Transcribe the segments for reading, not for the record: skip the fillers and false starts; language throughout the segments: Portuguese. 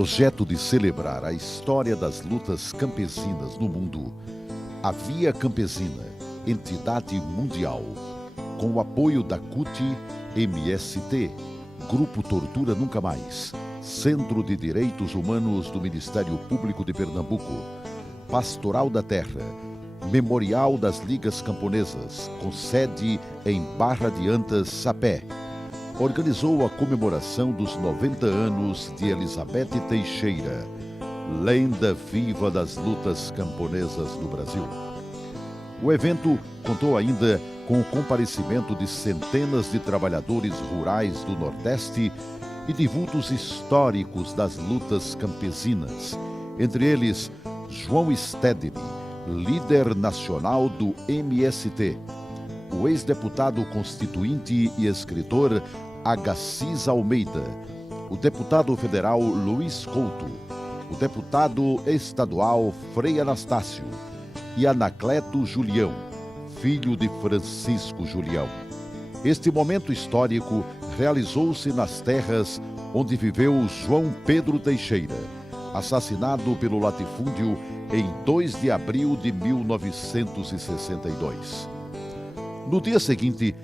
projeto de celebrar a história das lutas campesinas no mundo, a Via Campesina, entidade mundial, com o apoio da CUT-MST, Grupo Tortura Nunca Mais, Centro de Direitos Humanos do Ministério Público de Pernambuco, Pastoral da Terra, Memorial das Ligas Camponesas, com sede em Barra de Antas, Sapé, organizou a comemoração dos 90 anos de Elizabeth Teixeira, lenda viva das lutas camponesas no Brasil. O evento contou ainda com o comparecimento de centenas de trabalhadores rurais do Nordeste e de vultos históricos das lutas campesinas, entre eles João Stedley, líder nacional do MST, o ex-deputado constituinte e escritor Agassiz Almeida, o deputado federal Luiz Couto, o deputado estadual Frei Anastácio e Anacleto Julião, filho de Francisco Julião. Este momento histórico realizou-se nas terras onde viveu João Pedro Teixeira, assassinado pelo latifúndio em 2 de abril de 1962. No dia seguinte,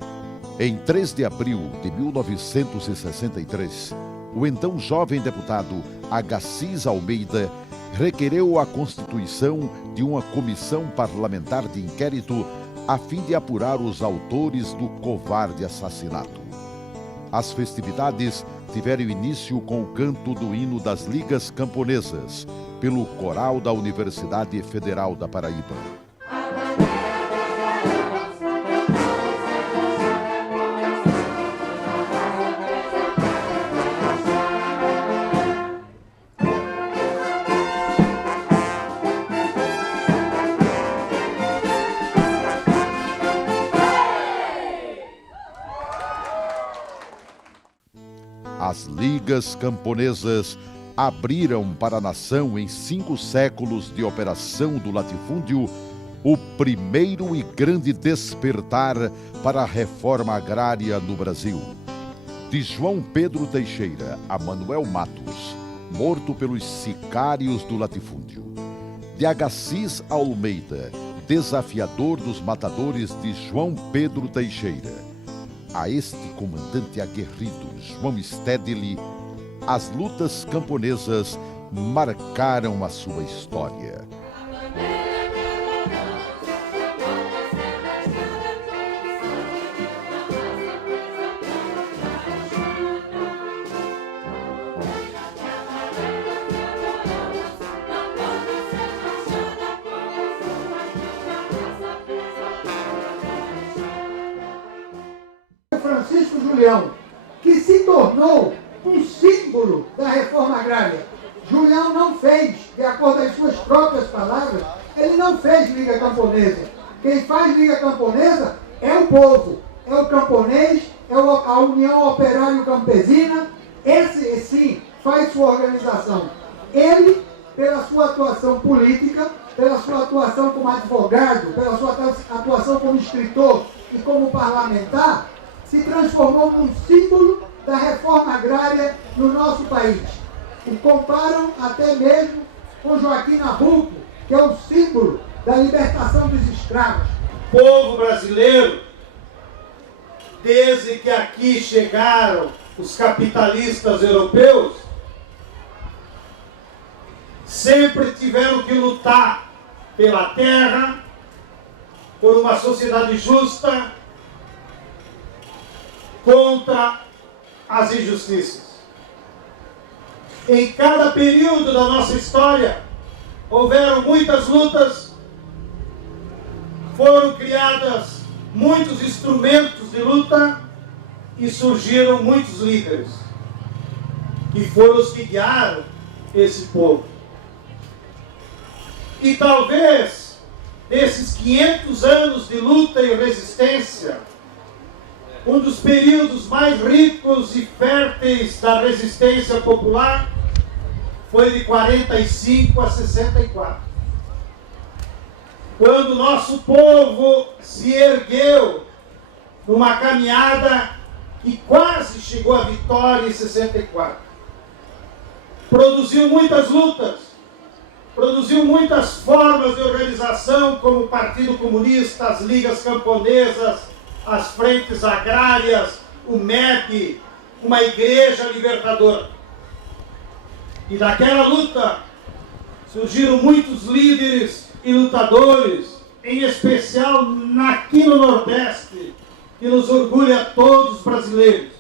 em 3 de abril de 1963, o então jovem deputado Agassiz Almeida requereu a constituição de uma comissão parlamentar de inquérito a fim de apurar os autores do covarde assassinato. As festividades tiveram início com o canto do hino das Ligas Camponesas, pelo coral da Universidade Federal da Paraíba. As Ligas Camponesas abriram para a nação, em 5 séculos de operação do latifúndio, o primeiro e grande despertar para a reforma agrária no Brasil. De João Pedro Teixeira a Manuel Matos, morto pelos sicários do latifúndio. De Agassiz Almeida, desafiador dos matadores de João Pedro Teixeira, a este comandante aguerrido, João Stedley, as lutas camponesas marcaram a sua história. Francisco Julião, que se tornou um símbolo da reforma agrária. Julião não fez, de acordo com as suas próprias palavras, ele não fez Liga Camponesa. Quem faz Liga Camponesa é o povo, é o camponês, é a União Operário Campesina. Esse, sim, faz sua organização. Ele, pela sua atuação política, pela sua atuação como advogado, pela sua atuação como escritor e como parlamentar, se transformou num símbolo da reforma agrária no nosso país. O comparam até mesmo com Joaquim Nabuco, que é o símbolo da libertação dos escravos. O povo brasileiro, desde que aqui chegaram os capitalistas europeus, sempre tiveram que lutar pela terra, por uma sociedade justa, contra as injustiças. Em cada período da nossa história, houveram muitas lutas, foram criadas muitos instrumentos de luta e surgiram muitos líderes, que foram os que guiaram esse povo. E talvez, nesses 500 anos de luta e resistência, um dos períodos mais ricos e férteis da resistência popular foi de 45 a 64. Quando nosso povo se ergueu numa caminhada que quase chegou à vitória em 64. produziu muitas lutas, produziu muitas formas de organização, como o Partido Comunista, as ligas camponesas, as frentes agrárias, o MEB, uma igreja libertadora. E daquela luta surgiram muitos líderes e lutadores, em especial aqui no Nordeste, que nos orgulha a todos os brasileiros.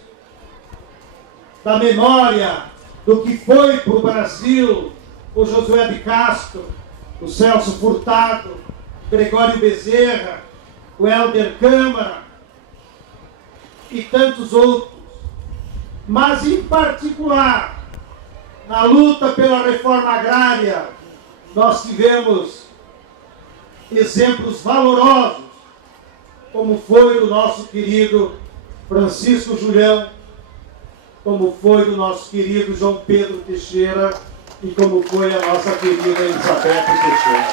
Da memória do que foi para o Brasil o Josué de Castro, o Celso Furtado, o Gregório Bezerra, o Helder Câmara e tantos outros. Mas, em particular, na luta pela reforma agrária, nós tivemos exemplos valorosos, como foi do nosso querido Francisco Julião, como foi do nosso querido João Pedro Teixeira e como foi a nossa querida Elizabeth Teixeira.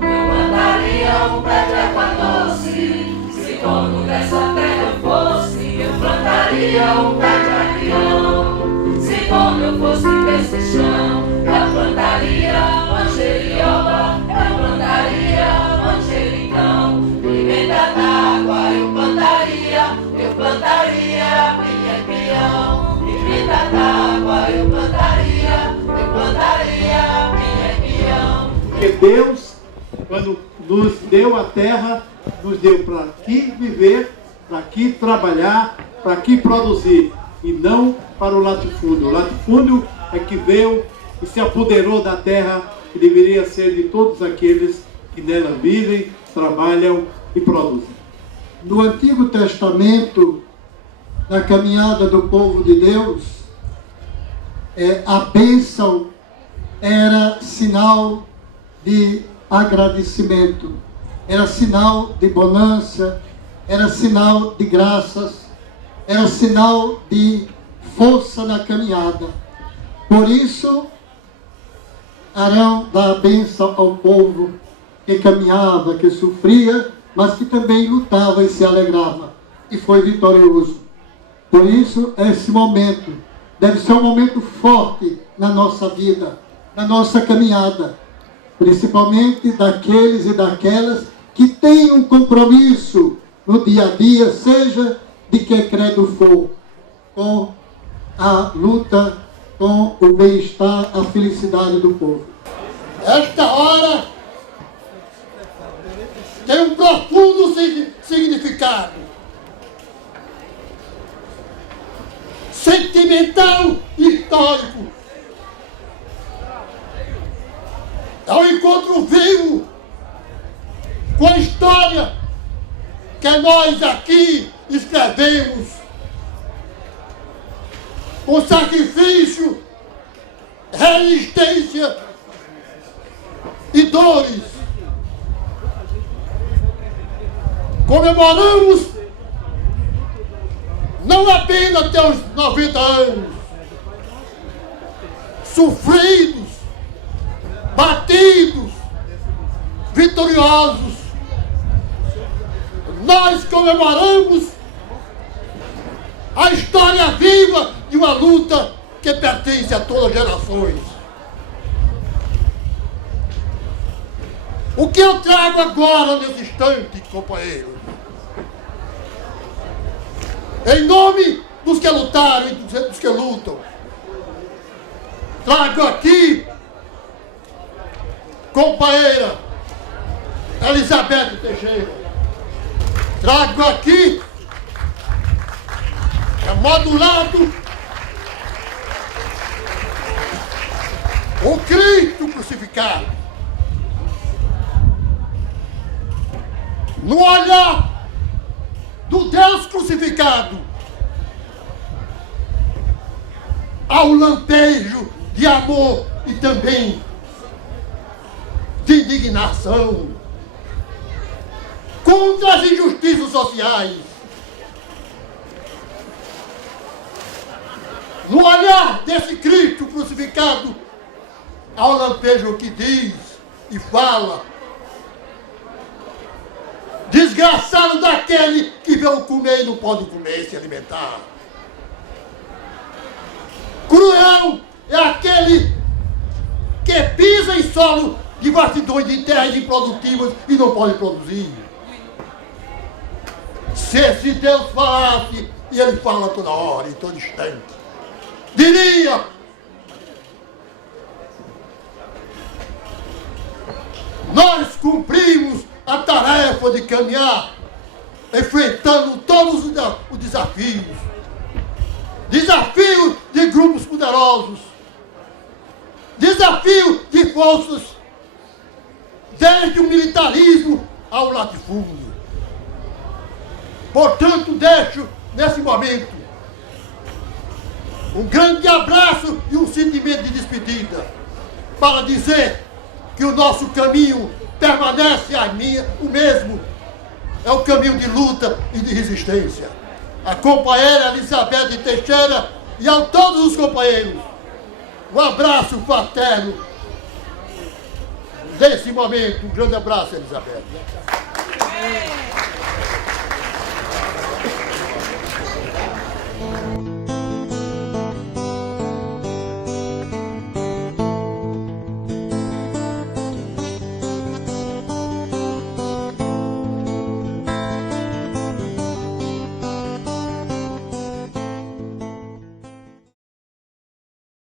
Eu plantaria um pé de erva doce, se dono dessa terra eu fosse. Eu plantaria um pé de agrião, se dono eu fosse desse chão. Eu plantaria manjerioba, eu plantaria manjericão. Pimenta d'água eu plantaria pinhão. Pimenta d'água eu plantaria pinhão. Porque Deus, quando nos deu a terra, nos deu para aqui viver, para aqui trabalhar, para aqui produzir, e não para o latifúndio. O latifúndio é que veio e se apoderou da terra, que deveria ser de todos aqueles que nela vivem, trabalham e produzem. No Antigo Testamento, na caminhada do povo de Deus, a bênção era sinal de agradecimento, era sinal de bonança, era sinal de graças, era sinal de força na caminhada. Por isso, Arão dá a bênção ao povo que caminhava, que sofria, mas que também lutava e se alegrava, e foi vitorioso. Por isso, esse momento deve ser um momento forte na nossa vida, na nossa caminhada, principalmente daqueles e daquelas que têm um compromisso no dia a dia, seja de que credo for, com a luta, com o bem-estar, a felicidade do povo. Esta hora tem um profundo significado sentimental e histórico. É um encontro vivo com a história que nós aqui escrevemos, com sacrifício, resistência e dores. Comemoramos não apenas até os 90 anos, sofridos, batidos, vitoriosos. Nós comemoramos a história viva de uma luta que pertence a todas as gerações. O que eu trago agora nesse instante, companheiros? Em nome dos que lutaram e dos que lutam, trago aqui, companheira Elizabeth Teixeira, trago aqui, modulado, o Cristo crucificado. No olhar do Deus crucificado, há um lampejo de amor e também de indignação contra as injustiças sociais. No olhar desse Cristo crucificado, há um lampejo que diz e fala: desgraçado daquele que veio comer e não pode comer e se alimentar. Cruel é aquele que pisa em solo de vastidões de terras improdutivas e não pode produzir. Se Deus falasse, e Ele fala toda hora, em todo instante, diria: nós cumprimos a tarefa de caminhar, enfrentando todos os desafios. Desafio de grupos poderosos, desafio de forças, desde o militarismo ao latifúndio. Portanto, deixo, nesse momento, um grande abraço e um sentimento de despedida, para dizer que o nosso caminho permanece o mesmo. É o caminho de luta e de resistência. A companheira Elizabeth Teixeira e a todos os companheiros, um abraço fraterno desse momento. Um grande abraço, Elizabeth.